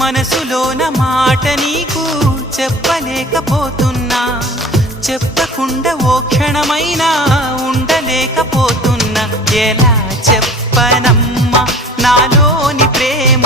మనసులోన మాట నీకు చెప్పలేకపోతున్నా, చెప్పకుండా ఓ క్షణమైనా ఉండలేకపోతున్నా. ఎలా చెప్పనమ్మా నాలోని ప్రేమ